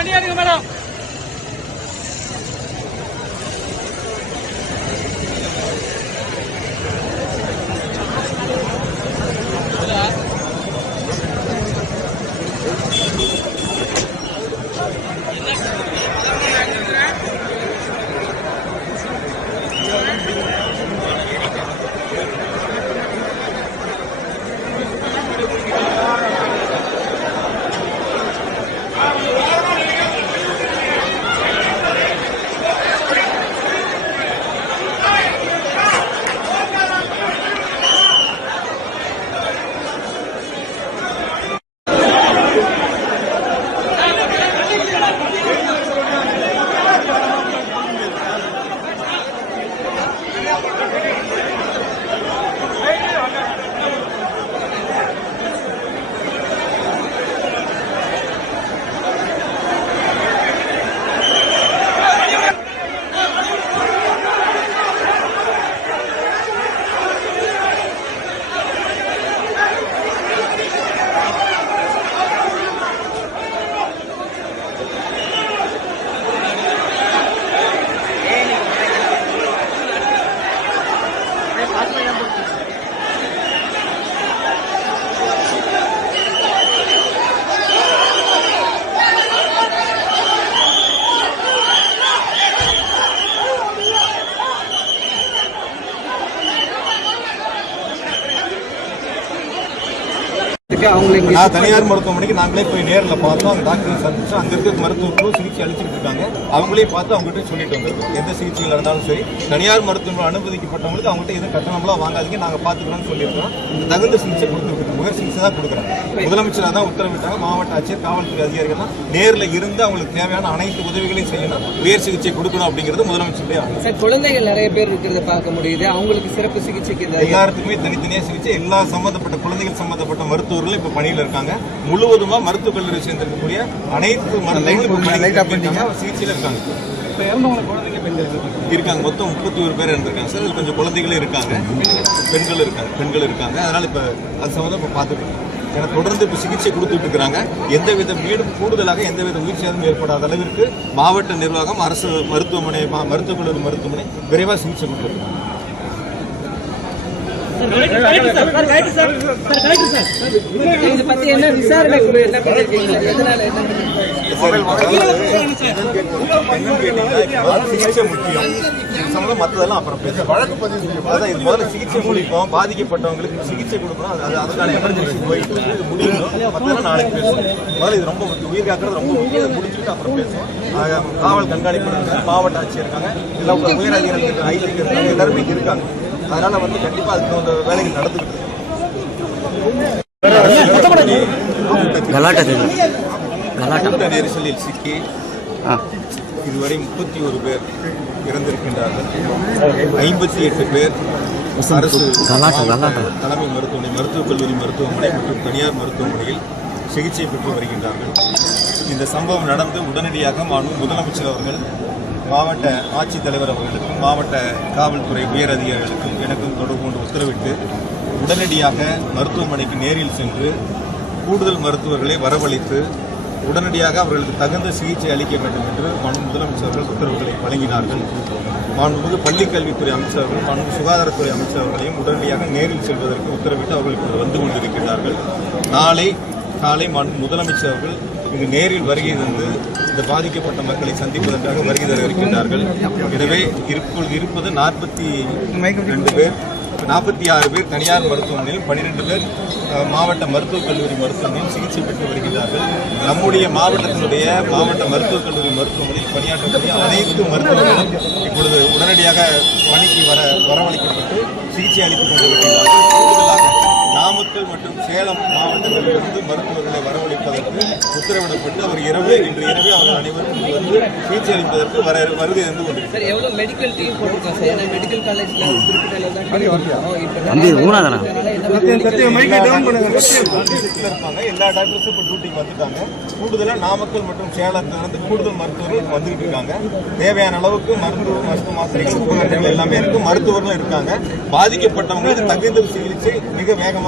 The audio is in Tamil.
வண்டி எடுங்க மேடம். தனியார் மருத்துவமனைக்கு நாங்களே போய் நேரில் பார்த்தோம். அந்த டாக்டர் சந்திச்சு அங்க இருக்க மருத்துவர்களும் சிகிச்சை அளிச்சுட்டு இருக்காங்க. அவங்களே பார்த்து அவங்ககிட்ட சொல்லிட்டு வந்திருக்கோம். எந்த சிகிச்சைகள் இருந்தாலும் சரி, தனியார் மருத்துவமனை அனுமதிக்கப்பட்டவங்களுக்கு அவங்ககிட்ட எதுவும் கட்டணம்லாம் வாங்காதீங்க, நாங்க பாத்துக்கிறோம்னு சொல்லியிருக்கோம். தகுந்த சிகிச்சை கொடுத்துருக்கோம். முக சிகிச்சை தான் கொடுக்குறாங்க. முதலமைச்சராக தான் உத்தரவிட்டாங்க. மாவட்ட ஆட்சியர், காவல்துறை அதிகாரிகள் நேரில் இருந்து அவங்களுக்கு தேவையான அனைத்து உதவிகளையும் செய்யணும், உயர் சிகிச்சை கொடுக்கணும் அப்படிங்கிறது முதலமைச்சருடைய ஆணை. குழந்தைகள் நிறைய பேர் இருக்கிறத பார்க்க முடியுது. அவங்களுக்கு சிறப்பு சிகிச்சைக்கு எல்லாருக்குமே தனித்தனியா சிகிச்சை, எல்லா சம்பந்தப்பட்ட குழந்தைகள் சம்பந்தப்பட்ட மருத்துவர்கள் இப்ப பணியில் இருக்காங்க. முழுவதுமா மருத்துவக் கல்லூரி சேர்ந்திருக்கக்கூடிய அனைத்து மருத்துவர்களும் சிகிச்சையில் இருக்காங்க. இருக்காங்க. மொத்தம் 31 பேர் இருந்திருக்காங்க சார். கொஞ்சம் குழந்தைகளும் இருக்காங்க, பெண்கள் இருக்காங்க. அதனால இப்ப அது சம்பந்தம் இப்ப பார்த்துட்டு ஏன்னா தொடர்ந்து இப்ப சிகிச்சை கொடுத்துட்டு இருக்கிறாங்க. எந்தவித மீண்டும் கூடுதலாக எந்தவித உயிர் சேதம் ஏற்படாத அளவிற்கு மாவட்ட நிர்வாகம், அரசு மருத்துவமனை, மருத்துவக் கல்லூரி மருத்துவமனை விரைவாக சிகிச்சை கொடுத்துருக்காங்க. சிகிச்சை முக்கியம், மற்றதெல்லாம் அப்புறம் முதல்ல சிகிச்சை முடிப்போம். பாதிக்கப்பட்டவங்களுக்கு சிகிச்சை கொடுக்கணும், அதுக்கான எமர்ஜென்சி போயிட்டு இது முடியணும். மற்றதெல்லாம் நாளைக்கு பேசுவோம். முதல்ல இது ரொம்ப உயிர் காக்கிறது ரொம்ப முக்கியம். முடிச்சுட்டு அப்புறம் பேசுவோம். காவல் கண்காணிப்பு மாவட்ட ஆட்சியர் இருக்காங்க, எல்லா உயர் அதிகாரிகள், ஐடி இருக்காங்க, எல்லாருமே இருக்காங்க. அதனால கண்டிப்பா அதுக்கு அந்த வேலைகள் நடந்துகிட்டு நெரிசலில் சிக்கி இதுவரை 31 பேர் இறந்திருக்கின்றார்கள். 58 பேர் அரசு தலைமை மருத்துவமனை, மருத்துவக் கல்லூரி மருத்துவமனை மற்றும் தனியார் மருத்துவமனையில் சிகிச்சை பெற்று வருகின்றார்கள். இந்த சம்பவம் நடந்து உடனடியாக முதலமைச்சர் அவர்கள் மாவட்ட ஆட்சித்தலைவர் அவர்களுக்கும் மாவட்ட காவல்துறை உயர் அதிகாரிகளுக்கும் எனக்கும் தொடர்பு கொண்டு உத்தரவிட்டு உடனடியாக மருத்துவமனைக்கு நேரில் சென்று கூடுதல் மருத்துவர்களை வரவழைத்து உடனடியாக அவர்களுக்கு தகுந்த சிகிச்சை அளிக்க வேண்டும் என்று முதலமைச்சர்கள் உத்தரவுகளை வழங்கினார்கள். மாண்புமிகு பள்ளிக்கல்வித்துறை அமைச்சர்கள், மாண்புமிகு சுகாதாரத்துறை அமைச்சர்களையும் உடனடியாக நேரில் செல்வதற்கு உத்தரவிட்டு அவர்களுக்கு வந்து கொண்டிருக்கிறார்கள். நாளை காலை முதலமைச்சர் அவர்கள் இங்கு நேரில் வருகை தந்து இந்த பாதிக்கப்பட்ட மக்களை சந்திப்பதற்காக வருகை தர இருக்கின்றார்கள். எனவே இப்பொழுது இருப்பது 42 பேர், 46 பேர் தனியார் மருத்துவமனையில், 12 பேர் மாவட்ட மருத்துவக் கல்லூரி மருத்துவமனையில் சிகிச்சை பெற்று வருகிறார்கள். நம்முடைய மாவட்டத்தினுடைய மாவட்ட மருத்துவக் கல்லூரி மருத்துவமனையில் பணியாற்றக்கூடிய அனைத்து மருத்துவர்களும் இப்பொழுது உடனடியாக பணிக்கு வரவழைக்கப்பட்டு சிகிச்சை அளித்துக் கொண்டிருக்கிறார்கள். கூடுதலாக நாமக்கல் மற்றும் சேலம் மாவட்டங்களிலிருந்து மருத்துவர்களை வரவழைப்பதற்கு உத்தரவிடப்பட்டு அவர் இன்று இரவே அவர் அனைவரும் வந்து சிகிச்சை அளிப்பதற்கு வருகை தந்து கொண்டிருக்கிறார். எல்லா டாக்டர்ஸும் இப்ப டியூட்டிக்கு வந்துட்டாங்க. கூடுதலா நாமக்கல் மற்றும் சேலத்திலிருந்து கூடுதல் மருத்துவர்கள் வந்துட்டு இருக்காங்க. தேவையான அளவுக்கு மருத்துவ மாத்திரைகள், உபகரணங்கள் எல்லாமே இருக்கு. மருத்துவர்களும் இருக்காங்க. பாதிக்கப்பட்டவங்களுக்கு தகுந்த சிகிச்சை மிக வேகமாக